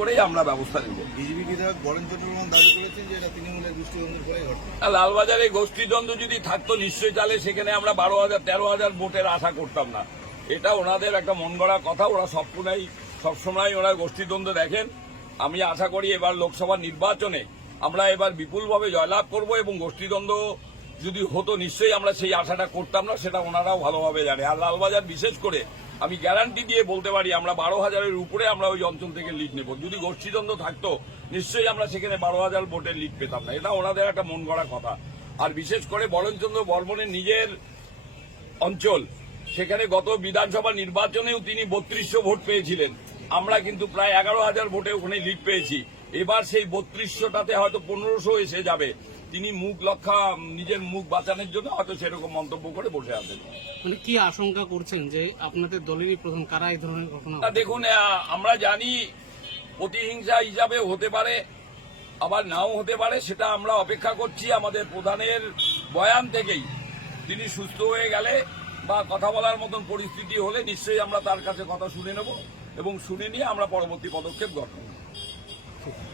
করেই আমরা ব্যবস্থা নেব। বিজেপি বিধায়ক বরেন চট্টোপাধ্যায় দাবি করেছেন যে এটা তৃণমূলের গোষ্ঠীদ্বন্দ্বের ফলে ঘটনা লালবাজারে গোষ্ঠীদ্বন্দ্ব যদি থাকতো নিশ্চয়ই তাহলে সেখানে আমরা বারো হাজার তেরো হাজার ভোটের আশা করতাম না। এটা ওনাদের একটা মন গড়া কথা ওরা সবসময় সবসময় ওরা গোষ্ঠীদ্বন্দ্ব দেখেন। আমি আশা করি এবার লোকসভা নির্বাচনে আমরা এবার বিপুলভাবে জয়লাভ করব এবং গোষ্ঠীদ্বন্দ্ব যদি হতো নিশ্চয়ই আমরা সেই আশাটা করতাম না সেটা ওনারাও ভালোভাবে জানে। আর লালবাজার বিশেষ করে আমি গ্যারান্টি দিয়ে বলতে পারি, আমরা বারো হাজারের উপরে আমরা ওই অঞ্চল থেকে লিড নেব। যদি গোষ্ঠীদ্বন্দ্ব থাকতো, নিশ্চয়ই আমরা সেখানে বারো হাজার ভোটের লিড পেতাম না। এটা ওনাদের একটা মন গড়া কথা। আর বিশেষ করে বরণচন্দ্র বর্মনের নিজের অঞ্চল, সেখানে গত বিধানসভা নির্বাচনেও তিনি বত্রিশশো ভোট পেয়েছিলেন। আমরা কিন্তু প্রায় এগারো হাজার ভোটে ওখানে লিড পেয়েছি। এবার সেই বত্রিশশোটাতে হয়তো পনেরোশো এসে যাবে। তিনি মুখ রক্ষা নিজের মুখ বাঁচানোর জন্য হয়তো সেরকম মন্তব্য করে বসে আছেন। মানে কি আশঙ্কা করছেন যে আপনাদের দলেরই প্রথম কারা এই ধরনের ঘটনা দেখুন আমরা জানি প্রতিহিংসা হিসাবে হতে পারে আবার নাও হতে পারে সেটা আমরা অপেক্ষা করছি আমাদের প্রধানের বয়ান থেকেই। তিনি সুস্থ হয়ে গেলে বা কথা বলার মতন পরিস্থিতি হলে নিশ্চয়ই আমরা তার কাছে কথা শুনে নেব এবং শুনে নিয়ে আমরা পরবর্তী পদক্ষেপ গ্রহণ করব